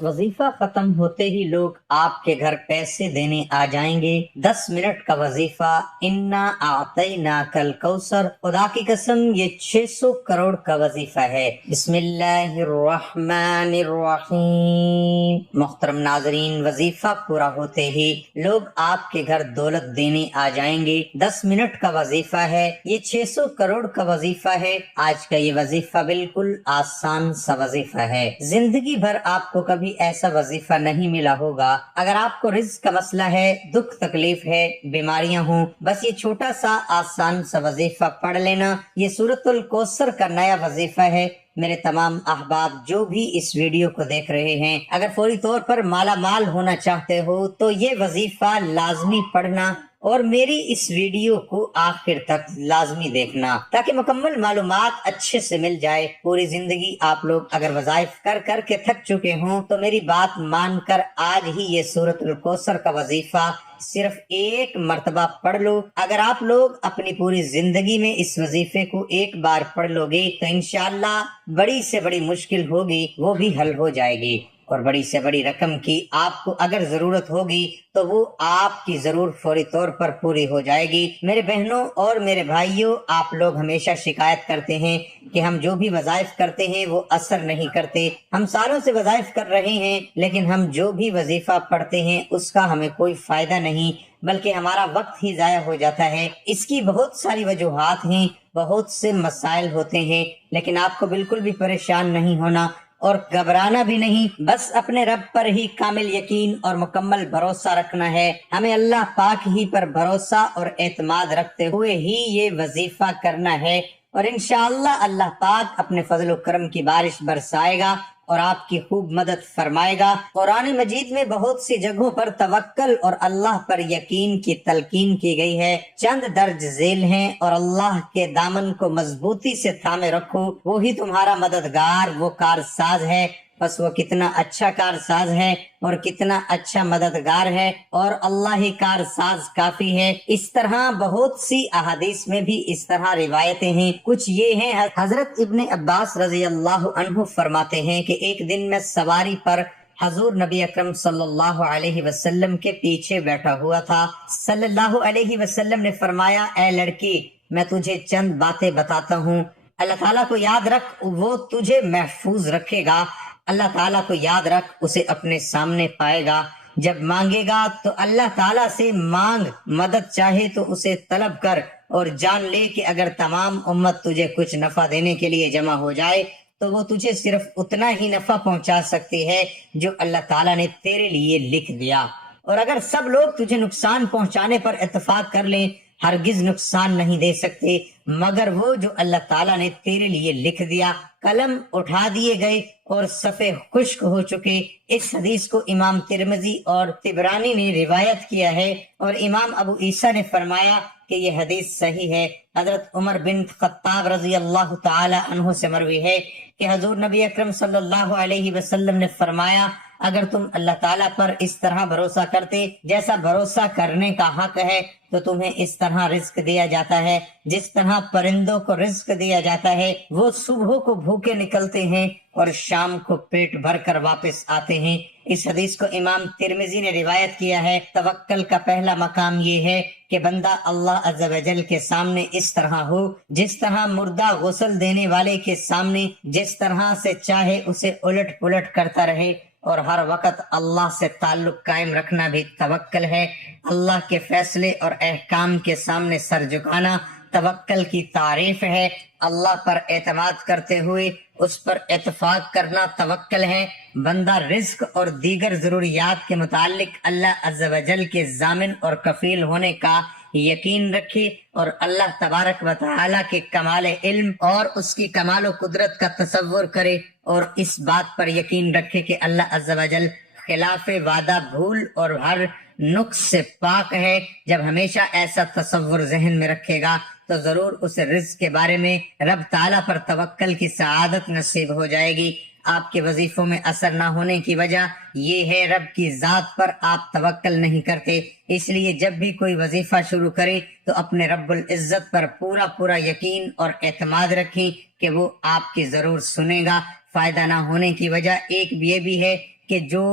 वजीफा खत्म होते ही लोग आपके घर पैसे देने आ जाएंगे। 10 मिनट का वजीफा, इन्ना आतैना कल कौसर, खुदा की कसम ये 600 करोड़ का वजीफा है। बिस्मिल्लाहिर्रहमानिर्रहीम। मोहतरम नाजरीन, वजीफा पूरा होते ही लोग आपके घर दौलत देने आ जाएंगे। 10 मिनट का वजीफा है, ये 600 करोड़ का वजीफा है। आज का ये वजीफा बिल्कुल आसान सा वजीफा है। जिंदगी भर आपको कभी ऐसा वजीफा नहीं मिला होगा। अगर आपको रिज्क का मसला है, दुख तकलीफ है, बीमारियां हों, बस ये छोटा सा आसान सा वजीफा पढ़ लेना। ये सूरतुल कौसर का नया वजीफा है। मेरे तमाम अहबाब जो भी इस वीडियो को देख रहे हैं, अगर फौरी तौर पर माला माल होना चाहते हो तो ये वजीफा लाजमी पढ़ना और मेरी इस वीडियो को आखिर तक लाजमी देखना, ताकि मुकम्मल मालूमात अच्छे से मिल जाए। पूरी जिंदगी आप लोग अगर वज़ाइफ कर कर के थक चुके हों तो मेरी बात मानकर आज ही ये सूरतुल कौसर का वजीफा सिर्फ एक मर्तबा पढ़ लो। अगर आप लोग अपनी पूरी जिंदगी में इस वजीफे को एक बार पढ़ लोगे तो इंशाअल्लाह बड़ी से बड़ी मुश्किल होगी वो भी हल हो जाएगी, और बड़ी से बड़ी रकम की आपको अगर जरूरत होगी तो वो आपकी जरूर फौरी तौर पर पूरी हो जाएगी। मेरे बहनों और मेरे भाइयों, आप लोग हमेशा शिकायत करते हैं कि हम जो भी वज़ाइफ करते हैं वो असर नहीं करते। हम सालों से वज़ाइफ कर रहे हैं लेकिन हम जो भी वजीफा पढ़ते हैं उसका हमें कोई फायदा नहीं, बल्कि हमारा वक्त ही जाया हो जाता है। इसकी बहुत सारी वजूहात हैं, बहुत से मसाइल होते हैं, लेकिन आपको बिल्कुल भी परेशान नहीं होना और घबराना भी नहीं। बस अपने रब पर ही कामिल यकीन और मुकम्मल भरोसा रखना है। हमें अल्लाह पाक ही पर भरोसा और एतमाद रखते हुए ही ये वजीफा करना है, और इंशाअल्लाह अल्लाह पाक अपने फजल और करम की बारिश बरसाएगा और आपकी खूब मदद फरमाएगा। कुरान मजीद में बहुत सी जगहों पर तवक्कल और अल्लाह पर यकीन की तलकीन की गई है। चंद दर्ज झेल हैं, और अल्लाह के दामन को मजबूती से थामे रखो, वो ही तुम्हारा मददगार, वो कारसाज है। बस वो कितना अच्छा कारसाज है और कितना अच्छा मददगार है, और अल्लाह ही कारसाज काफी है। इस तरह बहुत सी अहादीस में भी इस तरह रिवायतें हैं। कुछ ये हैं, हजरत इब्ने अब्बास रजी अल्लाह अन्हु फरमाते हैं कि एक दिन मैं सवारी पर हजूर नबी अकरम सल्लल्लाहु अलैहि वसल्लम के पीछे बैठा हुआ था। सल्लल्लाहु अलैहि वसल्लम ने फरमाया, ए लड़की, मैं तुझे चंद बातें बताता हूँ। अल्लाह ताला को याद रख, वो तुझे महफूज रखेगा। अल्लाह ताला को याद रख, उसे अपने सामने पाएगा। जब मांगेगा तो अल्लाह ताला से मांग, मदद चाहे तो उसे तलब कर, और जान ले कि अगर तमाम उम्मत तुझे कुछ नफा देने के लिए जमा हो जाए तो वो तुझे सिर्फ उतना ही नफा पहुंचा सकती है जो अल्लाह ताला ने तेरे लिए लिख दिया। और अगर सब लोग तुझे नुकसान पहुंचाने पर इत्तेफाक कर लें, हरगिज नुकसान नहीं दे सकते मगर वो जो अल्लाह ताला ने तेरे लिए लिख दिया। कलम उठा दिए गए और सफ़े खुश्क हो चुके। इस हदीस को इमाम तिरमिजी और तिबरानी ने रिवायत किया है, और इमाम अबू ईसा ने फरमाया कि यह हदीस सही है। हजरत उमर बिन खत्ताब रजी अल्लाह ताला अन्हु से मरवी है कि हजूर नबी अकरम सल्लल्लाहु अलैहि वसल्लम ने फरमाया, अगर तुम अल्लाह ताला पर इस तरह भरोसा करते जैसा भरोसा करने का हक है तो तुम्हें इस तरह रिस्क दिया जाता है जिस तरह परिंदों को रिस्क दिया जाता है। वो सुबह को भूखे निकलते हैं और शाम को पेट भर कर वापस आते हैं। इस हदीस को इमाम तिरमिजी ने रिवायत किया है। तवक्कल का पहला मकाम ये है कि बंदा अल्लाह अज़्ज़ व जल के सामने इस तरह हो जिस तरह मुर्दा गुस्ल देने वाले के सामने जिस तरह से चाहे उसे उलट पुलट करता रहे, और हर वक्त अल्लाह से ताल्लुक कायम रखना भी तवक्कल है। अल्लाह के फैसले और अहकाम के सामने सर झुकाना तवक्कल की तारीफ है। अल्लाह पर एतमाद करते हुए उस पर इत्तेफाक करना तवक्कल है। बंदा रिस्क और दीगर जरूरियात के मुतालिक अल्लाह अज़्ज़ व जल के जामिन और कफील होने का यकीन रखे, और अल्लाह तबारक व तआला के कमाल इल्म और उसकी कमाल कुदरत का तसव्वुर करे, और इस बात पर यकीन रखे कि अल्लाह अज़्ज़ व जल खिलाफे वादा, भूल और हर नुक्स से पाक है। जब हमेशा ऐसा तसव्वुर जहन में रखेगा तो जरूर उसे रिज़्क़ के बारे में रब ताला पर तवक्कल की सआदत नसीब हो जाएगी। आपके वजीफों में असर ना होने की वजह ये है रब की जात पर आप तवक्कल नहीं करते। इसलिए जब भी कोई वजीफा शुरू करे तो अपने रब्बुल इज्जत पर पूरा पूरा यकीन और एतमाद रखें कि वो आपकी जरूर सुनेगा। फायदा ना होने की वजह एक ये भी है کہ جو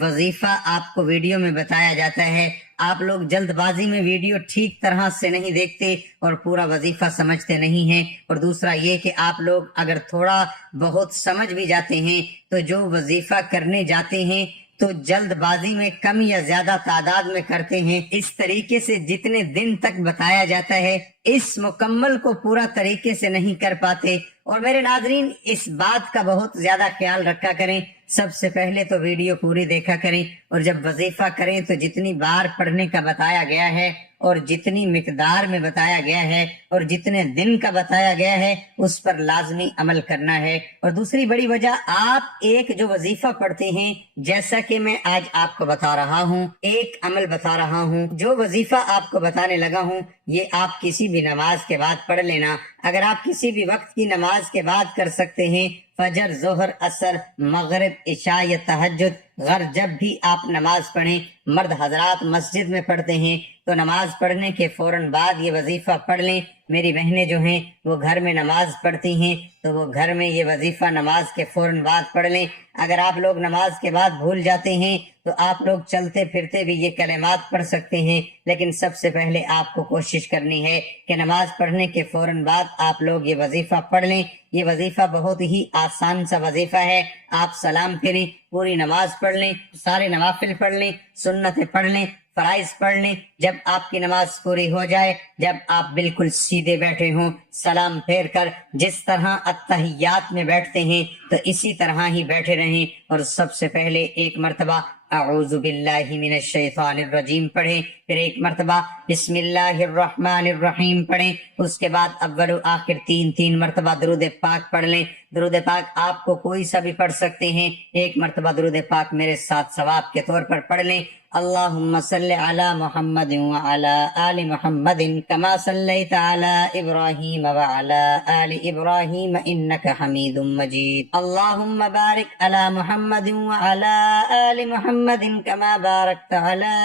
وظیفہ آپ کو ویڈیو میں بتایا جاتا ہے آپ لوگ جلد بازی میں ویڈیو ٹھیک طرح سے نہیں دیکھتے اور پورا وظیفہ سمجھتے نہیں ہیں، اور دوسرا یہ کہ آپ لوگ اگر تھوڑا بہت سمجھ بھی جاتے ہیں تو جو وظیفہ کرنے جاتے ہیں تو جلد بازی میں کم یا زیادہ تعداد میں کرتے ہیں، اس طریقے سے جتنے دن تک بتایا جاتا ہے اس مکمل کو پورا طریقے سے نہیں کر پاتے۔ اور میرے ناظرین اس بات کا بہت زیادہ خیال رکھا کریں، سب سے پہلے تو ویڈیو پوری دیکھا کریں، اور جب وظیفہ کریں تو جتنی بار پڑھنے کا بتایا گیا ہے اور جتنی مقدار میں بتایا گیا ہے اور جتنے دن کا بتایا گیا ہے اس پر لازمی عمل کرنا ہے۔ اور دوسری بڑی وجہ، آپ ایک جو وظیفہ پڑھتے ہیں، جیسا کہ میں آج آپ کو بتا رہا ہوں، ایک عمل بتا رہا ہوں، جو وظیفہ آپ کو بتانے لگا ہوں یہ آپ کسی بھی نماز کے بعد پڑھ لینا۔ اگر آپ کسی بھی وقت کی نماز کے بعد کر سکتے ہیں، فجر، ظہر، عصر، مغرب، عشاء یا تہجد، غر جب بھی آپ نماز پڑھیں، مرد حضرات مسجد میں پڑھتے ہیں تو نماز پڑھنے کے فوراً بعد یہ وظیفہ پڑھ لیں۔ میری بہنیں جو ہیں وہ گھر میں نماز پڑھتی ہیں تو وہ گھر میں یہ وظیفہ نماز کے فوراً بعد پڑھ لیں۔ اگر آپ لوگ نماز کے بعد بھول جاتے ہیں تو آپ لوگ چلتے پھرتے بھی یہ کلمات پڑھ سکتے ہیں، لیکن سب سے پہلے آپ کو کوشش کرنی ہے کہ نماز پڑھنے کے فوراً بعد آپ لوگ یہ وظیفہ پڑھ لیں۔ یہ وظیفہ بہت ہی آسان سا وظیفہ ہے، آپ سلام پھریں، پوری نماز پڑھ لیں، سارے نوافل پڑھ لیں، سنتیں پڑھ لیں، فرائض پڑھ لیں۔ جب آپ کی نماز پوری ہو جائے، جب آپ بالکل سیدھے بیٹھے ہوں، سلام پھیر کر جس طرح اتحیات میں بیٹھتے ہیں تو اسی طرح ہی بیٹھے رہیں، اور سب سے پہلے ایک مرتبہ اعوذ باللہ من الشیطان الرجیم پڑھیں، پھر ایک مرتبہ بسم اللہ الرحمن الرحیم پڑھیں، اس کے بعد اول و آخر تین مرتبہ درود پاک پڑھ لیں۔ درود پاک آپ کو کوئی سا بھی پڑھ سکتے ہیں، ایک مرتبہ درود پاک میرے ساتھ ثواب کے طور پر پڑھ لیں۔ اللہم صلی علی محمد وعلی آل محمد کما صلیت علی ابراہیم وعلی آل ابراہیم انک حمید مجید۔ اللہم بارک علی محمد وعلی آل محمد کما بارکت علی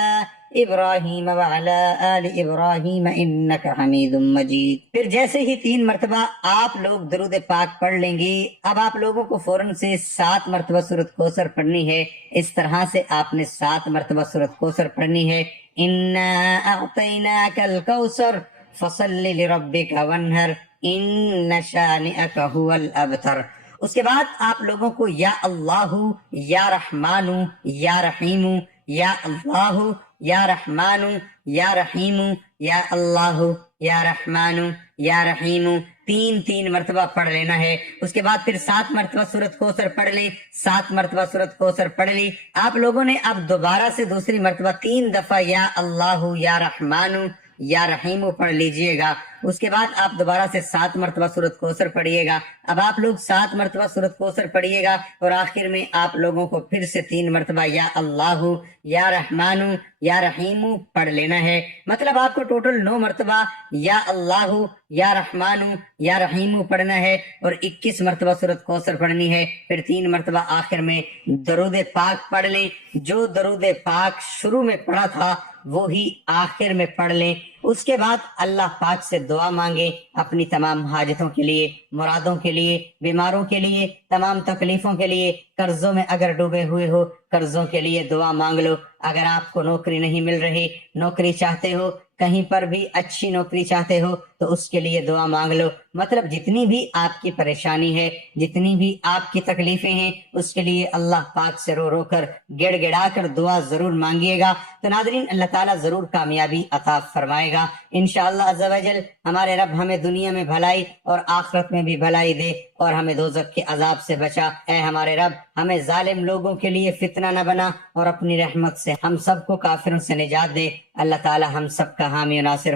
ابراہیم وعلی آل ابراہیم انک حمید مجید۔ پھر جیسے ہی 3 مرتبہ آپ لوگ درود پاک پڑھ لیں گے، اب آپ لوگوں کو فوراً سے 7 مرتبہ سورۃ کوثر پڑھنی ہے۔ اس طرح سے آپ نے 7 مرتبہ سورۃ کوثر پڑھنی ہے۔ انا اعطیناک الکوثر فصل لربک وانحر ان شانئک هو الابتر۔ اس کے بعد آپ لوگوں کو یا اللہ، یا رحمان، یا رحیم، یا اللہ، یا رحمان، یا رحیم، یا اللہ، یا رحمان، یا رحیم 3 مرتبہ پڑھ لینا ہے۔ اس کے بعد پھر 7 مرتبہ سورۃ کوثر پڑھ لیں۔ 7 مرتبہ سورۃ کوثر پڑھ لی، آپ لوگوں نے اب دوبارہ سے دوسری مرتبہ 3 دفعہ یا اللہ، یا رحمان، یا رحیم پڑھ لیجئے گا۔ اس کے بعد آپ دوبارہ سے 7 مرتبہ سورۃ کوثر پڑھیے گا۔ اب آپ لوگ 7 مرتبہ سورۃ کوثر پڑھیے گا، اور آخر میں آپ لوگوں کو پھر سے 3 مرتبہ یا اللہ، یا رحمان، یا رحیم پڑھ لینا ہے۔ مطلب آپ کو ٹوٹل 9 مرتبہ یا اللہ، یا رحمان، یا رحیم پڑھنا ہے، اور 21 مرتبہ سورۃ کوثر پڑھنی ہے۔ پھر 3 مرتبہ آخر میں درود پاک پڑھ لیں۔ جو درود پاک شروع میں پڑھا تھا وہی آخر میں پڑھ لیں۔ اس کے بعد اللہ پاک سے دعا مانگیں اپنی تمام حاجتوں کے لیے، مرادوں کے لیے، بیماروں کے لیے، تمام تکلیفوں کے لیے۔ قرضوں میں اگر ڈوبے ہوئے ہو، قرضوں کے لیے دعا مانگ لو۔ اگر آپ کو نوکری نہیں مل رہی، نوکری چاہتے ہو، کہیں پر بھی اچھی نوکری چاہتے ہو تو اس کے لیے دعا مانگ لو۔ مطلب جتنی بھی آپ کی پریشانی ہے، جتنی بھی آپ کی تکلیفیں ہیں، اس کے لیے اللہ پاک سے رو رو کر، گڑ گڑا کر دعا ضرور مانگیے گا، تو ناظرین اللہ تعالیٰ ضرور کامیابی عطا فرمائے گا انشاءاللہ عز و جل۔ ہمارے رب ہمیں دنیا میں بھلائی اور آخرت میں بھی بھلائی دے، اور ہمیں دوزخ کے عذاب سے بچا۔ اے ہمارے رب، ہمیں ظالم لوگوں کے لیے فتنہ نہ بنا، اور اپنی رحمت سے ہم سب کو کافروں سے نجات دے۔ اللہ تعالیٰ ہم سب کا حامی و ناصر ہو۔